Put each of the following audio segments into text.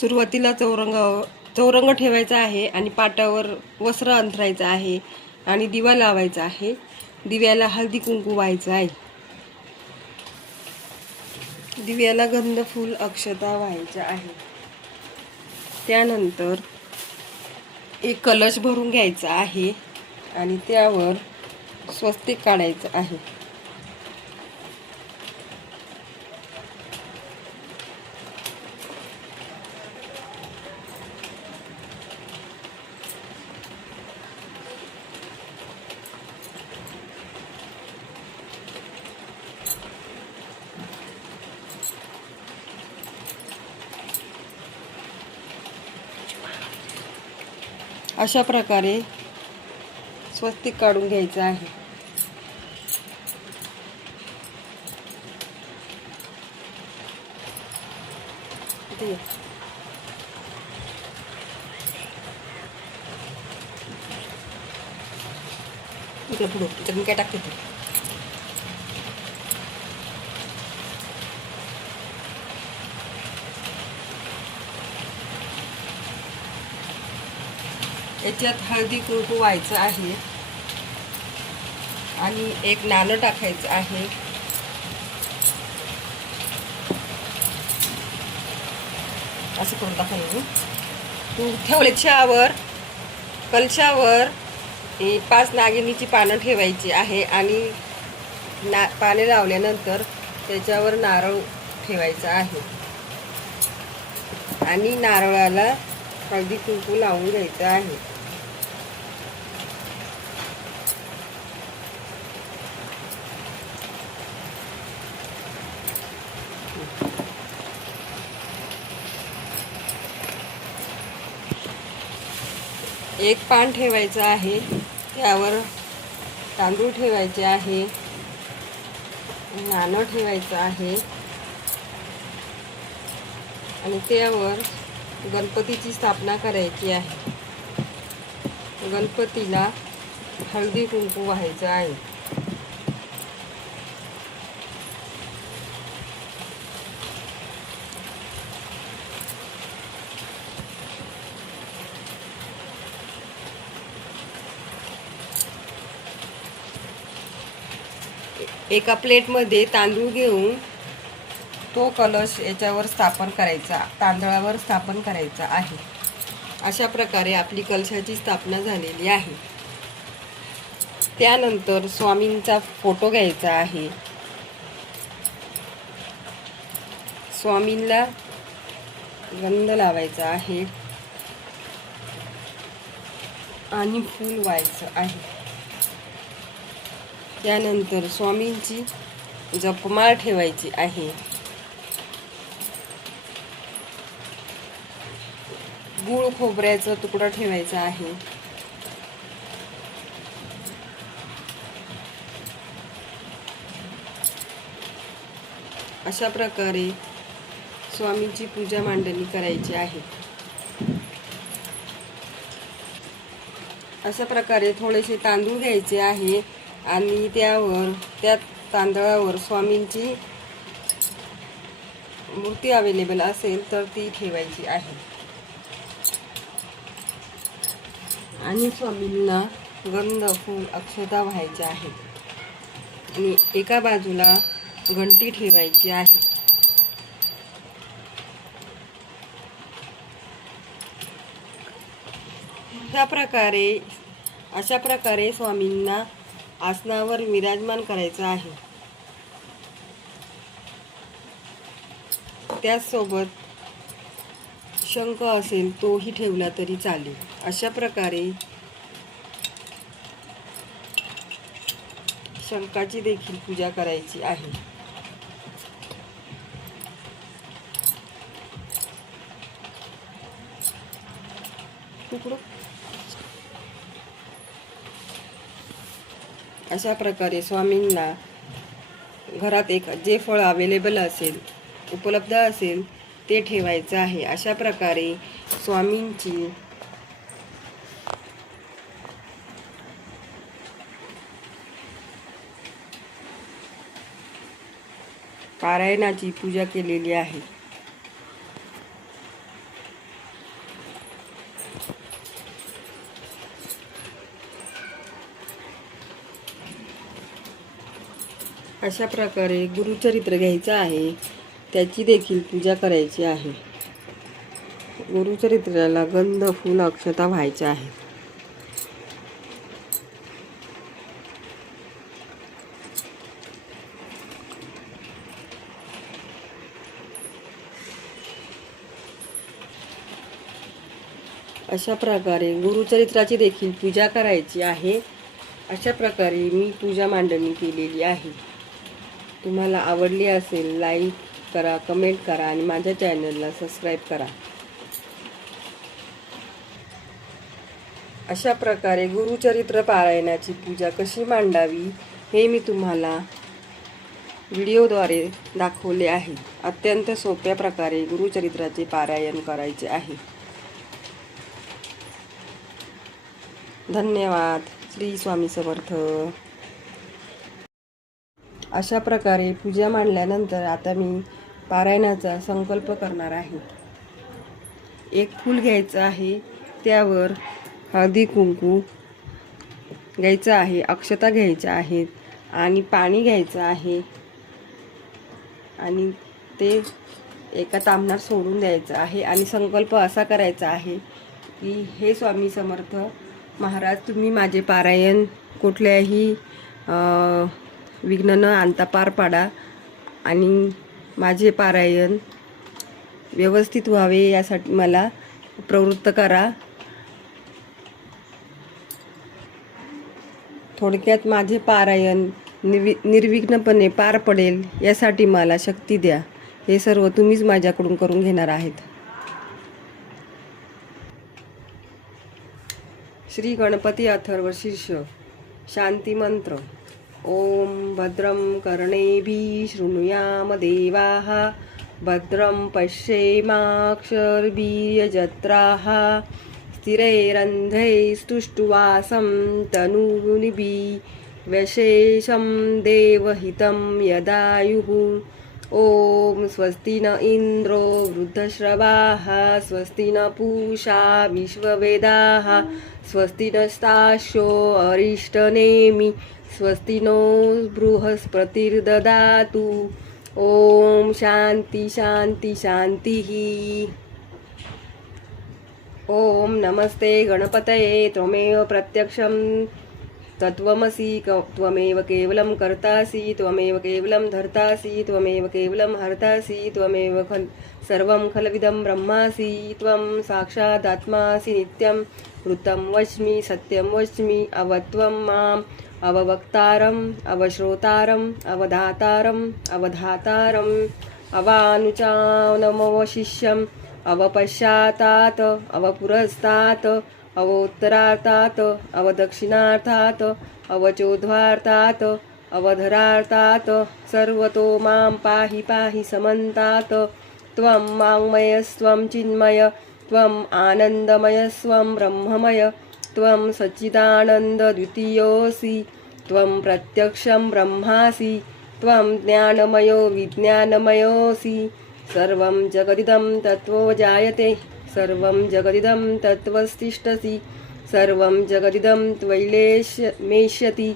सुरुवातीला चौरंग ठेवायचा आहे आणि पाटावर वस्त्र अंथरायचं आहे आणि दिवा लावायचा आहे. दिव्याला हळदी कुंकू व्हायचं आहे. दिव्याला गंध फूल अक्षता व्हायच्या आहे. त्यानंतर एक कलश भरून घ्यायचा आहे आणि त्यावर स्वस्तिक काढायचं आहे. अशा प्रकारे स्वस्तिक काढून घ्यायचं आहे. पुढे मी काय टाकते ते याच्यात हळदी कुंकू व्हायचं आहे आणि एक नाणं टाकायचं आहे. असं करून टाकायचं. तू ठेवल्याच्यावर कलशावर 5 नागिनीची पानं ठेवायची आहे आणि पाने लावल्यानंतर त्याच्यावर नारळ ठेवायचा आहे आणि नारळाला हळदी कुंकू लावून घ्यायचं आहे. एक पान ठेवायचं आहे, त्यावर तांदूळ ठेवायचे आहे, नाणं ठेवायचं आहे आणि त्यावर गणपतीची स्थापना करायची आहे. गणपतीला हळदी कुंकू व्हायचं आहे. एका प्लेटमध्ये तांदूळ घेऊन तो कलश याच्यावर स्थापन करायचा, तांदळावर स्थापन करायचा आहे. अशा प्रकारे आपली कलशाची स्थापना झालेली आहे. त्यानंतर स्वामींचा फोटो घ्यायचा आहे. स्वामींना गंध लावायचा आहे आणि फूल व्हायचं आहे. त्यानंतर स्वामींची जपमाळ ठेवायची आहे. गूळ खोबऱ्याचा तुकडा ठेवायचा आहे. अशा प्रकारे स्वामींची पूजा मांडणी करायची आहे. अशा प्रकारे थोडेसे तांदूळ घ्यायचे आहे आणि त्या तांदळावर स्वामींची मूर्ती अवेलेबल असेल तर ती ठेवायची आहे आणि स्वामींना गंध फूल अक्षता व्हायच्या आहेत आणि एका बाजूला घंटी ठेवायची आहे. अशा प्रकारे स्वामींना आसनावर विराजमान करायचं आहे. त्याचसोबत शंख असेल तोही ठेवला तरी चालेल. अशा प्रकारे शंखाची देखील पूजा करायची आहे. अशा प्रकारे स्वामींना घरात जे फळ अवेलेबल असेल, उपलब्ध असेल ते ठेवायचं आहे. अशा प्रकारे स्वामींची पारायणाची पूजा केलेली आहे. अशा प्रकारे गुरुचरित्र घ्यायचं आहे, त्याची देखील पूजा करायची आहे. गुरुचरित्राला गंध, फूल, अक्षता व्हायच्या आहेत. अशा प्रकारे गुरुचरित्राची देखील पूजा करायची आहे. अशा प्रकारे मी पूजा मांडणी केलेली आहे. तुम्हाला आवडली असेल लाईक करा, कमेंट करा आणि माझ्या चॅनलला सबस्क्राईब करा. अशा प्रकारे गुरुचरित्र पारायणाची पूजा कशी मांडावी हे मी तुम्हाला व्हिडिओद्वारे दाखवले आहे. अत्यंत सोप्या प्रकारे गुरुचरित्राचे पारायण करायचे आहे. धन्यवाद. श्री स्वामी समर्थ. अशा प्रकारे पूजा मांडल्यानंतर आता मी पारायणाचा संकल्प करणार आहे. एक फूल घ्यायचं आहे, त्यावर हळदी कुंकू घ्यायचं आहे, अक्षता घ्यायच्या आहेत आणि पाणी घ्यायचं आहे आणि ते एका ताम्हणात सोडून द्यायचं आहे आणि संकल्प असा करायचा आहे की हे स्वामी समर्थ महाराज, तुम्ही माझे पारायण कुठल्याही विघ्न न आणता पार पाडा आणि माझे पारायण व्यवस्थित व्हावे यासाठी मला प्रवृत्त करा. थोडक्यात माझे पारायण निर्विघ्नपणे पार पडेल यासाठी मला शक्ती द्या. हे सर्व तुम्हीच माझ्याकडून करून घेणार आहेत. श्री गणपती अथर्व शीर्ष शांती मंत्र. ओम भद्रं कर्णेभिः शृणुयाम देवाः भद्रं पश्येमाक्षभिर्यजत्राः स्थिरैरन्ध्रैस्तुष्टुवासं तनूनिभिः व्यशेषं देवहितं यदायुः. ओम स्वस्ति न इंद्रो वृद्धश्रवाः स्वस्ति न पूषा विश्ववेदाः स्वस्ति नस्तास्यो अरिष्टनेमि स्वस्ति नो बृहस्पतिर्ददातु. ओम शांति शांति शांतिः. ओम नमस्ते गणपतये. त्वमेव प्रत्यक्षं तत्त्वमसि त्वमेव केवलं कर्तासि त्वमेव केवलं धर्तासि त्वमेव केवलं हर्तासि त्वमेव सर्वं खलविदं ब्रह्मासि. त्वं साक्षादात्मासि नित्यं ऋतं वच्मि सत्यं वच्मि. अवत्वं माम् अववक्तारम् अवश्रोतारम् अवधातारम् अवधातारम् अवानुचानमवशिष्यम् अवपश्चातात् अवपुरस्तात् अवोत्तरार्थात् अवदक्षिणार्थात् अवचोद्वार्थात् अवधरार्थात् सर्वतो मां पाहि पाहि समन्तात्. त्वं वाङ्मयस्त्वं चिन्मय त्वम् आनन्दमयस्त्वं ब्रह्ममय त्वं सच्चिदानन्दद्वितीयोऽसि. त्वं प्रत्यक्षं ब्रह्मासि त्वं ज्ञानमयो विज्ञानमयोऽसि. सर्वं जगदिदं तत्त्वो जायते सर्वं जगदिदं तत्त्वस्तिष्ठसि. सर्वं जगदिदं त्वयिलेशमेष्यति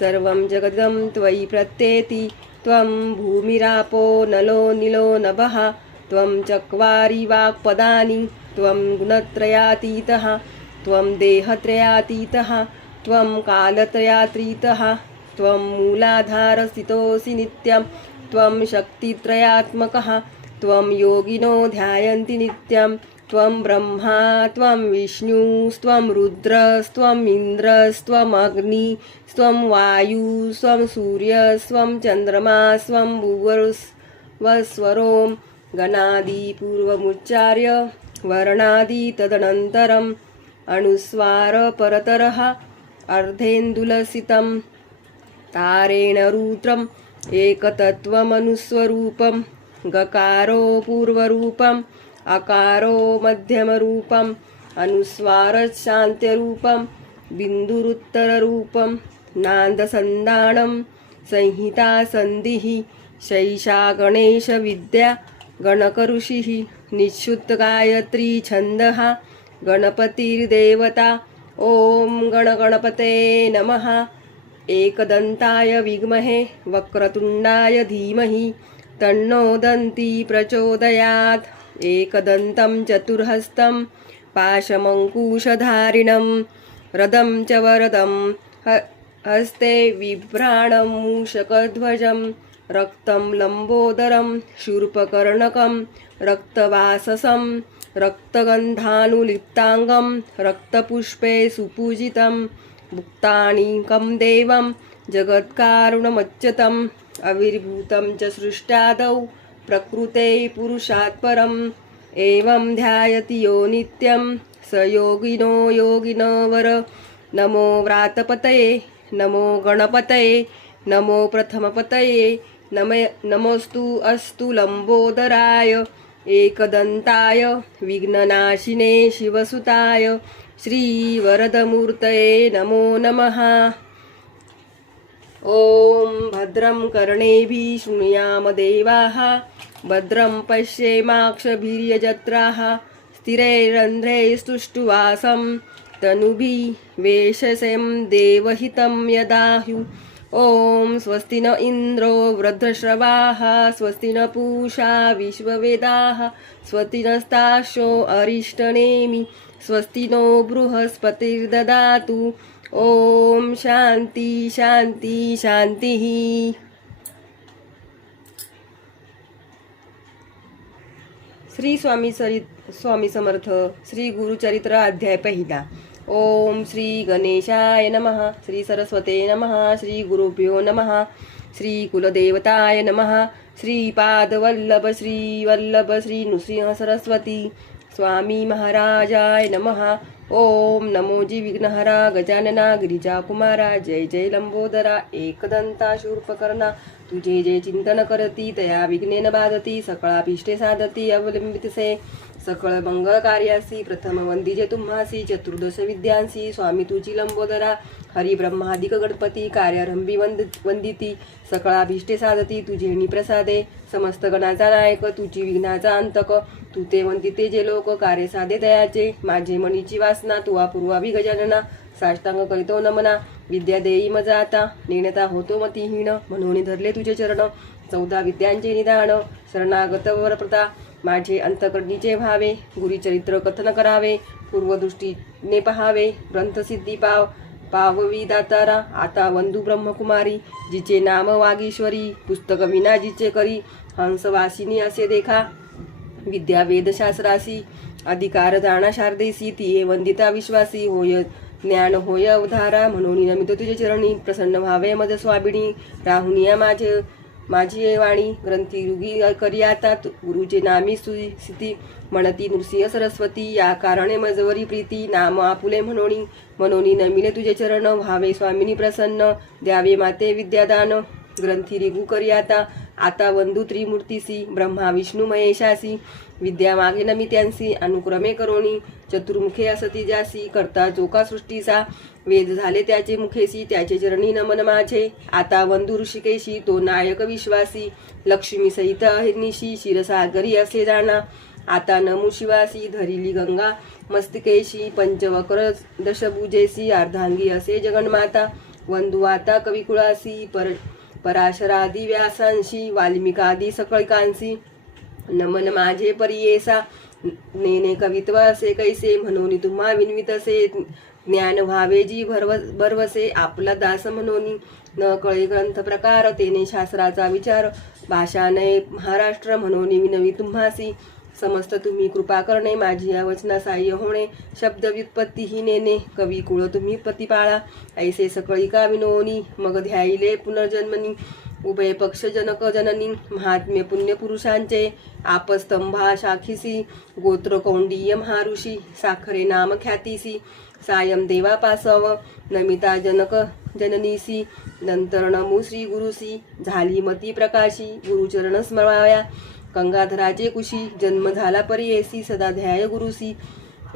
सर्वं जगदिदं त्वयि प्रत्येति. त्वं भूमिरापो नलो निलो नभः त्वं चत्वारि वाक्पदानि. त्वं गुणत्रयातीतः त्वं देहत्रयातीतः त्वं कालत्रयातीतः. त्वं मूलाधारस्थितोऽसि नित्यं. त्वं शक्तित्रयात्मकः. त्वं योगिनो ध्यायन्ति नित्यं. त्वं ब्रह्मा त्वं विष्णुस्त्वं रुद्रस्त्वम् इन्द्रस्त्वम् अग्निस्त्वं वायुस्त्वं सूर्यस्त्वं चन्द्रमास्त्वं भुवस्वरों गणादिपूर्वमुच्चार्य वर्णादि तदनन्तरम् अनुस्वारपरतरः अर्धेन्दुलसितं तारेण रुद्रम् एकतत्त्वमनुस्वरूपं. गकारो पूर्वरूपम् अकारो मध्यमरूपम् अनुस्वारशान्त्यरूपं बिन्दुरुत्तररूपं नान्दसन्धानं संहितासन्धिः. शैषा गणेशविद्या गणकऋषिः निःशुद्धगायत्री छन्दः गणपतिर्देवता. ॐ गणगणपते नमः. एकदन्ताय विद्महे वक्रतुण्डाय धीमहि तन्नो दन्ती प्रचोदयात्। एकदन्तं चतुर्हस्तं पाशमङ्कुशधारिणं रदं च वरदं हस्ते बिभ्राणं मूषकध्वजं रक्तं लम्बोदरं शूर्पकर्णकं रक्तवाससं रक्तगन्धानुलिप्ताङ्गं रक्तपुष्पे सुपूजितं मुक्तानीकं देवं जगत्कारुणमच्युतम् अविर्भूतं च सृष्टादौ प्रकृते पुरुषात् परम् एवं ध्यायति यो नित्यं स योगिनो योगिनवर। नमो व्रातपतये नमो गणपतये नमो प्रथमपतये नमोस्तु अस्तु लंबोदराय एकदन्ताय विघ्ननाशिने शिवसुताय श्रीवरदमूर्तये नमो नमः। ॐ भद्रं कर्णेभिः शृणुयाम देवाः भद्रं पश्येमाक्षभिर्यजत्राः स्थिरैरन्ध्रैस्तुष्टुवासं तनुभिः वेशसें देवहितं यदाह्युः। ॐ स्वस्ति न इन्द्रो वृद्धश्रवाः स्वस्ति न पूषा विश्ववेदाः स्वस्ति नस्तार्क्ष्यो अरिष्टनेमि स्वस्ति नो बृहस्पतिर्ददातु। ओम शांती शांती शांती। श्री स्वामी समर्थ श्री गुरुचरित्र अध्याय पहिला। ओम श्री गणेशाय नमः श्री सरस्वते नमः श्री गुरुभ्यो नमः श्री कुलदेवताय नमः श्री पादवल्लभ श्री वल्लभ श्री नृसिंह सरस्वती स्वामी महाराजाय नमः। ओम नमोजी विघ्नहरा गजानना गिरिजा कुमारा जय जय लंबोदरा एकदंता शूर्पकर्णा तुझे जे चिंतन करती तया विघ्नेन बाधती सकळाभीष्टे साधती अवलंबितसे सकळ मंगळ कार्यासी प्रथम वंदिजे तुम्हासी चतुर्दश विद्यांसी स्वामी तुझी लंबोदरा हरि ब्रह्मादिक गणपती कार्यारंभी वंदिती सकळाभीष्टे साधती तुझे प्रसादे समस्त गणाचा नायक तुझी विघ्नाचा अंतक तू ते वंदिते जे लोक कार्य साधे दयाचे माझे मनीची वासना तुवा पूर्वाभि गजानना साष्टांग करीतो नमना विद्या देई मजा आता नेणता होतो मतिहीन म्हणून धरले तुझे चरण 14 विद्यांचे निदान शरणागत वरप्रता माझे अंतकरणीचे भावे गुरुचरित्र कथन करावे पूर्वदृष्टीने पहावे ग्रंथसिद्धी पाववी दातारा आता वंदू ब्रह्मकुमारी जिचे नाम वागीश्वरी पुस्तक विना जिचे करी हंसवासिनी असे देखा विद्या वेदशास्त्रासी अधिकार जाणा शारदेसी ती वंदिता विश्वासी होय ज्ञान होय अवधारा म्हणून नमित तुझे चरणी प्रसन्न व्हावे मज स्वाबिनी राहुनिया माझी वाणी ग्रंथी रुगी करी आता गुरुचे नामी स्थिती म्हणती नृसिंह सरस्वती या कारणे मजवरी प्रीती नाम आपुले म्हणून नमिले तुझे चरण व्हावे स्वामिनी प्रसन्न द्यावे माते विद्यादान ग्रंथी रिगू करी आता वंदू त्रिमूर्तीसी ब्रह्मा विष्णू महेशासी विद्या मागे नमित्यांसी अनुक्रमे करोणी चतुर्मुखे असती जासी करता जोका सृष्टीचा वेद झाले त्याचे मुखेसी त्याचे चरणी नमन माझे आता वंदू ऋषिकेशी तो नायक विश्वासी लक्ष्मी सहित अहिर्निशी शिरसागरी असे जाणा आता नमो शिवासी धरिली गंगा मस्तिकेशी पंचवक्र दशभुजेसी अर्धांगी असे जगन्माता वंदू आता कविकुळासी पराशरादी व्यासांशी वाल्मिकादी सकळिकांसी नमन माझे परियेसा नेने कवित्व असे कैसे म्हणून तुम्हा विनवितसे ज्ञान व्हावे जी भरवसे आपला दास म्हणून न कळे ग्रंथ प्रकार तेने शास्त्राचा विचार भाषा नये महाराष्ट्र म्हणून विनवी तुम्हासी समस्त तुम्ही कृपा करणे माझी या वचना साह्य होणे शब्द व्युत्पत्ती ही नेने कवी कुळ तुम्ही प्रतिपाळा ऐसे सकळिका विनोनी मग ध्याईले पुनर्जन्मनी उभय पक्ष जनक जननी महात्म्य पुण्य पुरुषांचे आपस्तंभा शाखीसी गोत्र कौंडीय महाऋषी साखरे नाम ख्यातीसी सायम देवा पासव नमिता जनक जननीसी नंतर नमो श्री गुरुसी झाली मती प्रकाशी गुरुचरण स्मराव्या गंगाधराचे कुशी जन्म झाला परियेसी सदा ध्याय गुरुसी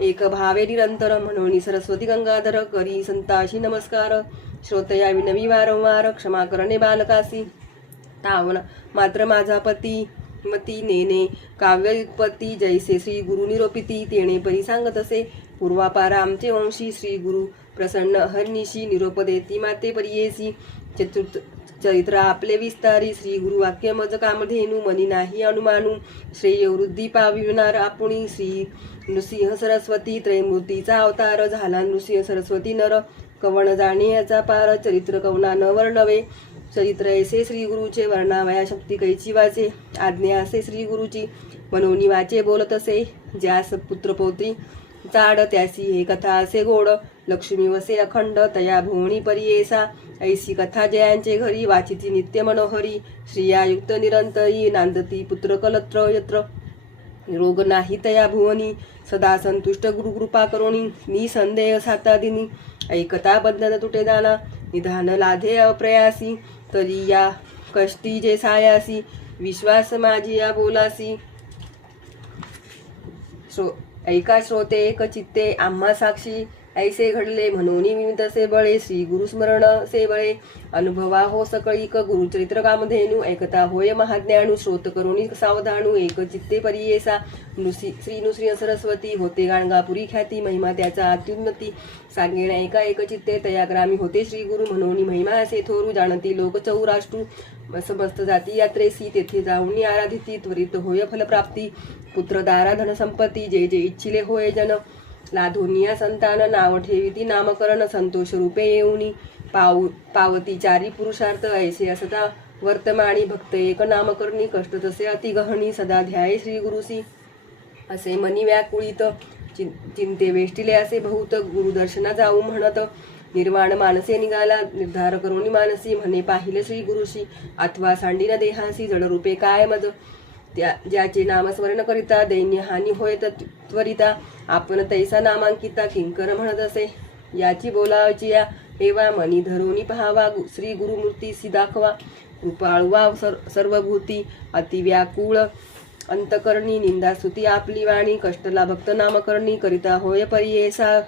एक भावे निरंतर म्हणून सरस्वती गंगाधर करी संताशी नमस्कार श्रोतया विनवी वारंवार क्षमा करणे बालकासी तावना मात्र माझा पती मती नेने काव्योत्पत्ती जैसे श्री गुरु निरोपिती तेणे परी सांगत असे पूर्वापारा आमचे वंशी श्री गुरु प्रसन्न हरनिशी निरोप देती माते परियेसी चतुर्थ चरित्र आपले विस्तारी श्री गुरु वाक्य मज कामधेनु मनी नाही अनुमानू श्रेय वृद्धी पाविणार आपुणी श्री नृसिंह सरस्वती त्रैमूर्तीचा अवतार झाला नृसिंह सरस्वती नर कवण जाणे याचा पार चरित्र कवना न वर्णवे चरित्र ऐसे श्री गुरुचे वर्णावया शक्ती कैची वाचे आज्ञा असे श्री गुरुची मनोनी वाचे बोलत असे ज्यास पुत्रपौत्री चाड त्यासी हे कथा असे गोड लक्ष्मी वसे अखंड तया भुवनी परियेसा ऐसी कथा जयांचे घरी वाचिती नित्य मनोहरी श्रियायुक्त निरंतरी नांदती पुत्र कलत्र यत्र रोग नाही तया भुवनी सदा संतुष्ट गुरुकृपा करोणी निसंदेह सातादिनी ऐकता बंधन तुटे दाना निधान लाधे अप्रयासी तरी या कष्टी जे सायासी विश्वास माझी या बोलासी ऐका श्रोते एक चित्ते आम्हा साक्षी ऐसे घडले म्हणून मी तसे बळे श्री गुरुस्मरण से बळे अनुभवा हो सकळीक गुरुचरित्र कामधेनु ऐकता होय महाज्ञानू श्रोत करुणी सावधानू एक चित्ते परियेसा श्री नृसिंह सरस्वती होते गाणगापुरी ख्याती महिमा त्याचा अत्युन्नती सांगेण ऐका एक चित्ते तया ग्रामी होते श्री गुरु म्हणून महिमा असे थोरू जाणती लोक चौराष्ट्रू समस्त जाती यात्रेसी तेथे जाऊन आराधिती त्वरित होय फलप्राप्ती पुत्र दारा धन संपत्ती जे जे इच्छिले होय जन लाधोनिया संतान नाव ठेविती नामकरण संतोष रूपे येऊनी पावती चारी पुरुषार्थ ऐसे असता वर्तमानी भक्त एक नामकरणी कष्ट तसे अतिगहनी सदा ध्याये श्री गुरुसी असे मनी व्याकुळित चिंते वेष्टिले असे बहुत गुरुदर्शना जाऊ म्हणत निर्वाण मानसे निघाला निर्धार करुणी मानसी म्हणे पाहिले श्री गुरुशी अथवा सांडिना देहासी जडरूपे काय मज ज्याचे नामस्मरण करिता दैन्य हानी होय त्वरिता आपण तैसा नामांकिता किंकर म्हणत असे याची बोलावची या हेवा मनी धरोनी पहावा श्री गुरुमूर्तीसी दाखवा कृपाळवा सर्वभूती अतिव्याकुळ अंतकरणी निंदास्तुती आपली वाणी कष्टला भक्त नामकरणी करिता होय परियेसा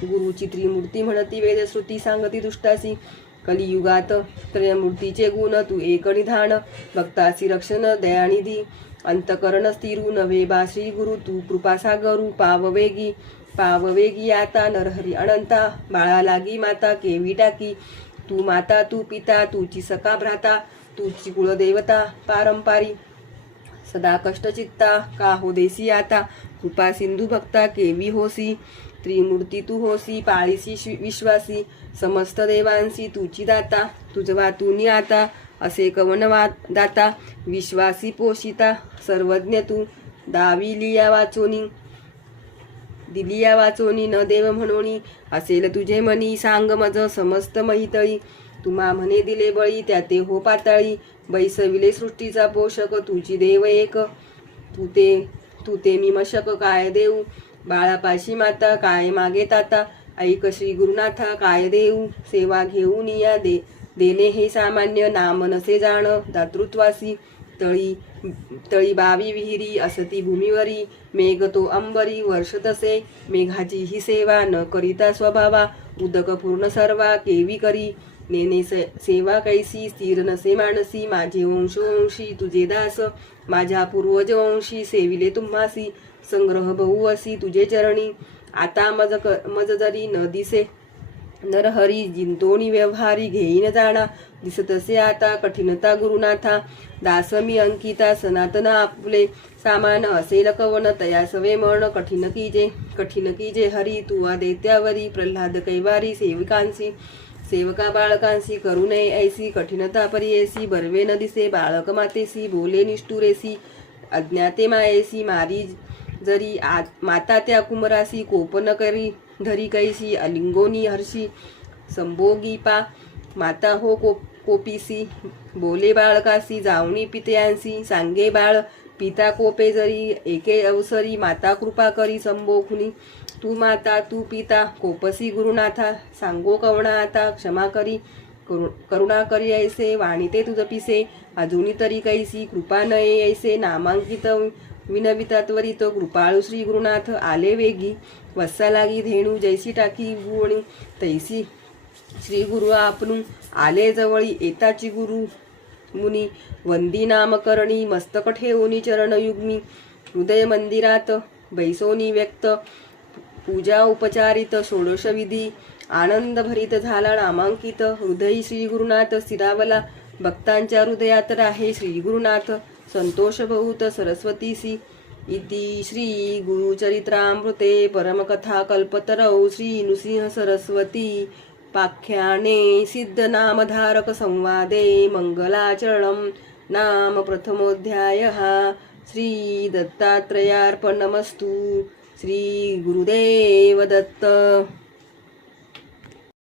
गुरुची त्रिमूर्ती म्हणती वेदश्रुती सांगती दुष्टासी कलियुगात त्रयमूर्तीचे गुण तू एक निधान भक्तासी रक्षण दयानिधी अंतकरण स्थिरू नव्हे बा श्री गुरु तू कृपासागरू पाववेगी आता नरहरी अनंता बाळा लागी माता केवी टाकी तू माता तू पिता तुची सखा भ्राता तुची कुळदेवता पारंपारी सदा कष्टचित्ता का हो देसी आता कृपा सिंधू भक्ता केवी होसी त्रिमूर्ती तू होसी पाळीसी विश्वासी समस्त देवांसी तुची दाता तुझवा तुनी आता असे कवनवा दाता विश्वासी पोषिता सर्वज्ञ तू दिलिया वाचोनी न देव म्हणोनी असेल तुझे मनी सांग मज समस्त महितळी तुम्हा म्हणे दिले बळी त्याते हो पाताळी बैसविले सृष्टीचा पोषक तुझी देव एक तू ते मी मशक काय देऊ बाळापाशी माता काय मागे ताता ऐक श्री गुरुनाथा काय देऊ सेवा घेऊन या देणे हे सामान्य नाम नसे जाण दातृत्वासी तळी बावी विहिरी असती भूमीवरी मेघ तो अंबरी वर्ष तसे मेघाची ही सेवा न करिता स्वभावा उदक पूर्ण सर्वा केवी करी नेने सेवा कैसी स्थिर नसे मानसी माझे वंशोवंशी तुझे दास माझ्या पूर्वज वंशी सेविले तुम्हासी संग्रह बहु असी तुझे चरणी आता मज जरी न दिसे नरहरी जिंतोणी व्यवहारी घेईन जाणा दिसतसे आता कठीणता गुरुनाथा दासमी अंकिता सनातन आपले सामान असेल कवन तया सवे मण कठीण कीजे हरी तुवा देत्यावरी प्रल्हाद कैवारी सेवका बाळकांसी करू नये ऐसी कठीणता परियेसी बर्वे न दिसे बाळक मातेसी बोले निष्ठुरेसी अज्ञाते मायेसी मारी जरी माता त्या कुमरासी कोप न करी धरी कैसी अलिंगोनी हर्षी संभोगी पा माता हो कोपीसी बोले बाळकासी जावणी पितयांसी सांगे बाळ पिता कोपे जरी एके अवसरी माता कृपा करी संभोखुनी तू माता तू पिता कोपसी गुरुनाथा सांगो कवणा आता क्षमा करी करुणा करी ऐसे वाणीते तुझ पिसे अजूनी तरी कैसी कृपा नये ऐसे नामांकित विनविता त्वरित कृपाळू श्री गुरुनाथ आले वेगी वत्सा लागी धेणू जैसी टाकी गुवणी तैसी श्री गुरु आपणू आले जवळी येताची गुरु मुनी वंदी नामकरणी मस्तक ठेवूनी चरणयुग्मी हृदय मंदिरात बैसोनी व्यक्त पूजा उपचारित षोडशविधी आनंद भरित झाला नामांकित हृदयी श्री गुरुनाथ स्थिरावला भक्तांच्या हृदयात राहे श्री गुरुनाथ संतोष बहुत सरस्वतीसी इति श्री गुरुचरित्रामृते परमकथा कल्पतरौ श्री नृसिंह सरस्वती पाख्याने सिद्धनामधारक संवादे मंगलाचरणं नाम प्रथमोऽध्यायः श्री दत्तात्रेयार्पणमस्तु श्री गुरुदेव दत्त।